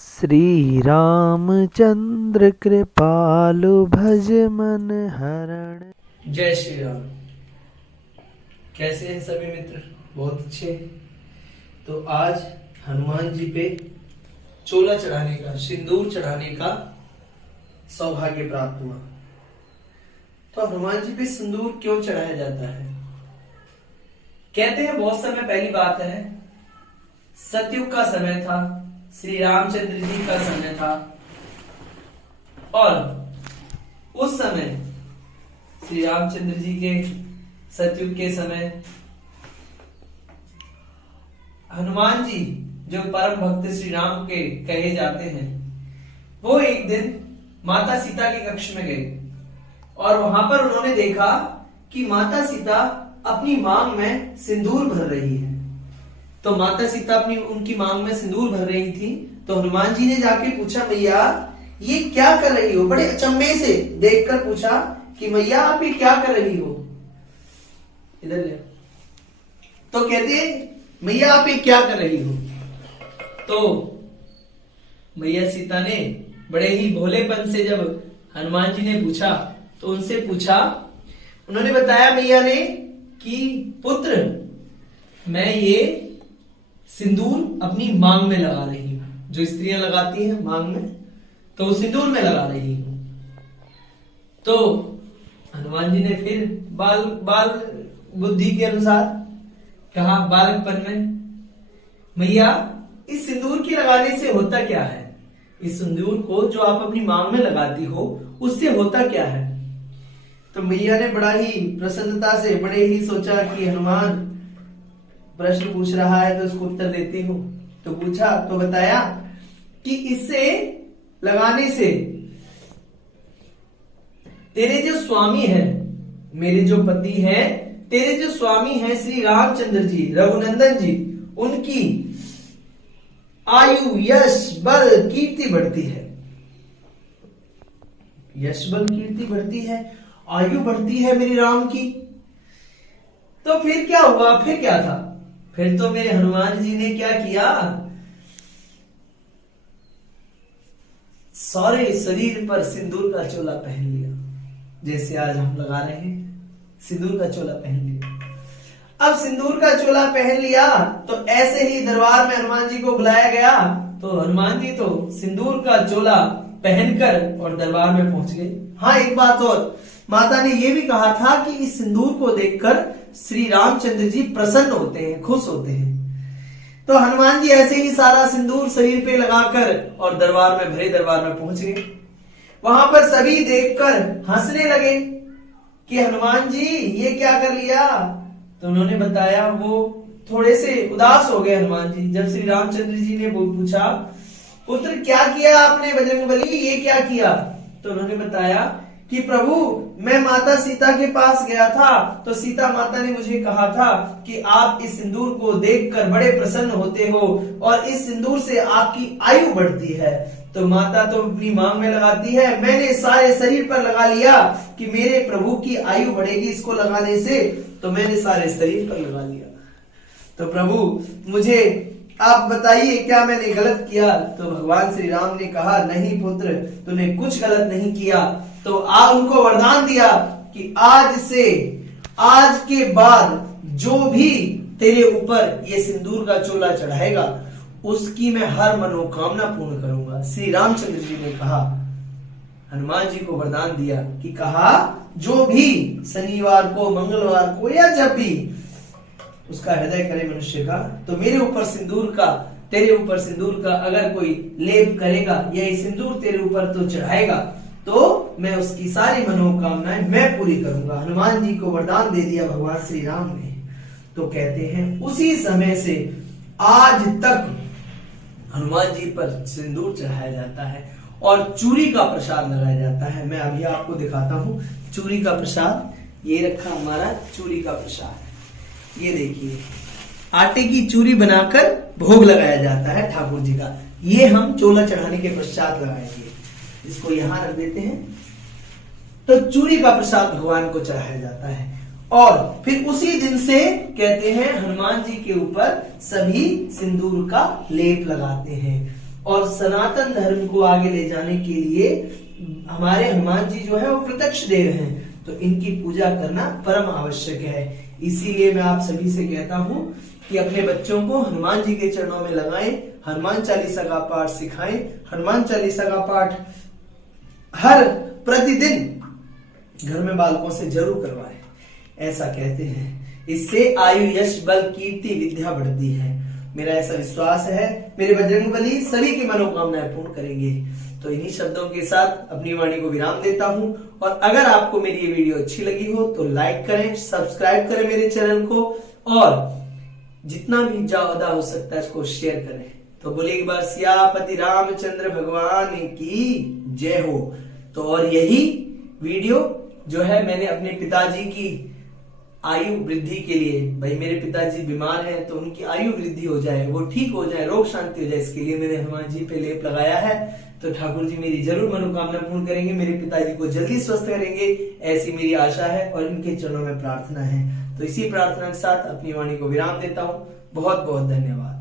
श्री रामचंद्र कृपालु भज मन हरण। जय श्री राम। कैसे हैं सभी मित्र? बहुत अच्छे। तो आज हनुमान जी पे चोला चढ़ाने का, सिंदूर चढ़ाने का सौभाग्य प्राप्त हुआ। तो हनुमान जी पे सिंदूर क्यों चढ़ाया जाता है? कहते हैं बहुत समय पहली बात है, सतयुग का समय था, श्री रामचंद्र जी का समय था और उस समय श्री रामचंद्र जी के सतयुग के समय हनुमान जी जो परम भक्त श्री राम के कहे जाते हैं, वो एक दिन माता सीता के कक्ष में गए और वहां पर उन्होंने देखा कि माता सीता अपनी मांग में सिंदूर भर रही है। तो माता सीता उनकी मांग में सिंदूर भर रही थी। तो हनुमान जी ने जाके पूछा, मैया ये क्या कर रही हो? बड़े अचंभे से देखकर पूछा कि मैया आप ये क्या कर रही हो? इधर ले। तो कहते, मैया आप ये क्या कर रही हो? तो मैया सीता ने बड़े ही भोलेपन से जब हनुमान जी ने पूछा तो उनसे पूछा, उन्होंने बताया मैया ने कि पुत्र मैं ये सिंदूर अपनी मांग में लगा रही हूं, जो स्त्रियां लगाती हैं मांग में, तो सिंदूर में लगा रही हूं। तो हनुमान जी ने फिर बाल बुद्धि के अनुसार कहा, बालकपन में, मैया इस सिंदूर के लगाने से होता क्या है? इस सिंदूर को जो आप अपनी मांग में लगाती हो उससे होता क्या है? तो मैया ने बड़ा ही प्रसन्नता से बड़े ही सोचा कि हनुमान प्रश्न पूछ रहा है तो उसको उत्तर देती हूँ। तो पूछा तो बताया कि इससे लगाने से तेरे जो स्वामी है, मेरे जो पति हैं, तेरे जो स्वामी हैं श्री रामचंद्र जी, रघुनंदन जी, उनकी आयु, यश, बल, कीर्ति बढ़ती है। यश, बल, कीर्ति बढ़ती है, आयु बढ़ती है मेरी राम की। तो फिर क्या हुआ? फिर क्या था? फिर तो मेरे हनुमान जी ने क्या किया, सारे शरीर पर सिंदूर का चोला पहन लिया, जैसे आज हम लगा रहे हैं, सिंदूर का चोला पहन लिया। अब सिंदूर का चोला पहन लिया तो ऐसे ही दरबार में हनुमान जी को बुलाया गया। तो हनुमान जी तो सिंदूर का चोला पहनकर और दरबार में पहुंच गए। हाँ, एक बात और, माता ने यह भी कहा था कि इस सिंदूर को देखकर श्री रामचंद्र जी प्रसन्न होते हैं, खुश होते हैं। तो हनुमान जी ऐसे ही सारा सिंदूर शरीर पे लगाकर और दरबार में, भरे दरबार में पहुंच गए। वहां पर सभी देखकर हंसने लगे कि हनुमान जी ये क्या कर लिया? तो उन्होंने बताया, वो थोड़े से उदास हो गए हनुमान जी जब श्री रामचंद्र जी ने पूछा, पुत्र क्या किया आपने बजरंगबली, ये क्या किया? तो उन्होंने बताया कि प्रभु मैं माता सीता के पास गया था तो सीता माता ने मुझे कहा था कि आप इस सिंदूर को देखकर बड़े प्रसन्न होते हो और इस सिंदूर से आपकी आयु बढ़ती है। तो माता तो अपनी मांग में लगाती है, मैंने सारे शरीर पर लगा लिया कि मेरे प्रभु की आयु बढ़ेगी इसको लगाने से, तो मैंने सारे शरीर पर लगा लिया। तो प्रभु मुझे आप बताइए क्या मैंने गलत किया? तो भगवान श्री राम ने कहा, नहीं पुत्र तूने कुछ गलत नहीं किया। तो उनको वरदान दिया कि आज के बाद जो भी तेरे ऊपर ये सिंदूर का चोला चढ़ाएगा उसकी मैं हर मनोकामना पूर्ण करूंगा। श्री रामचंद्र जी ने कहा, हनुमान जी को वरदान दिया कि कहा जो भी शनिवार को, मंगलवार को या जब भी उसका हृदय करे मनुष्य का, तो मेरे ऊपर सिंदूर का, तेरे ऊपर सिंदूर का अगर कोई लेप करेगा या सिंदूर तेरे ऊपर तो चढ़ाएगा तो मैं उसकी सारी मनोकामनाएं मैं पूरी करूंगा। हनुमान जी को वरदान दे दिया भगवान श्री राम ने। तो कहते हैं उसी समय से आज तक हनुमान जी पर सिंदूर चढ़ाया जाता है और चूरी का प्रसाद लगाया जाता है। मैं अभी आपको दिखाता हूँ चूरी का प्रसाद। ये रखा हमारा चूरी का प्रसाद, ये देखिए आटे की चूरी बनाकर भोग लगाया जाता है ठाकुर जी का। ये हम चोला चढ़ाने के पश्चात लगाएंगे। इसको यहां रख देते हैं। तो चूरी का प्रसाद भगवान को चढ़ाया जाता है और फिर उसी दिन से कहते हैं हनुमान जी के ऊपर सभी सिंदूर का लेप लगाते हैं और सनातन धर्म को आगे ले जाने के लिए हमारे हनुमान जी जो है वो प्रत्यक्ष देव हैं, तो इनकी पूजा करना परम आवश्यक है। इसीलिए मैं आप सभी से कहता हूं कि अपने बच्चों को हनुमान जी के चरणों में लगाएं, हनुमान चालीसा का पाठ सिखाएं, हनुमान चालीसा का पाठ हर प्रतिदिन घर में बालकों से जरूर करवाएं। ऐसा कहते हैं, इससे आयु यश बल कीर्ति विद्या बढ़ती है। मेरा ऐसा विश्वास है मेरे बजरंगबली सभी की मनोकामनाएं पूर्ण करेंगे। तो इन्हीं शब्दों के साथ अपनी वाणी को विराम देता हूं, और अगर आपको मेरी ये वीडियो अच्छी लगी हो तो लाइक करें, सब्सक्राइब करें मेरे चैनल को, और जितना भी ज्यादा हो सकता है इसको शेयर करें। तो बोलिए एक बार सियापति रामचंद्र भगवान की जय हो। तो और यही वीडियो जो है मैंने अपने पिताजी की आयु वृद्धि के लिए, भाई मेरे पिताजी बीमार हैं तो उनकी आयु वृद्धि हो जाए, वो ठीक हो जाए, रोग शांति हो जाए, इसके लिए मैंने हनुमान जी पे लेप लगाया है। तो ठाकुर जी मेरी जरूर मनोकामना पूर्ण करेंगे, मेरे पिताजी को जल्दी स्वस्थ करेंगे, ऐसी मेरी आशा है और इनके चरणों में प्रार्थना है। तो इसी प्रार्थना के साथ अपनी वाणी को विराम देता हूँ। बहुत बहुत धन्यवाद।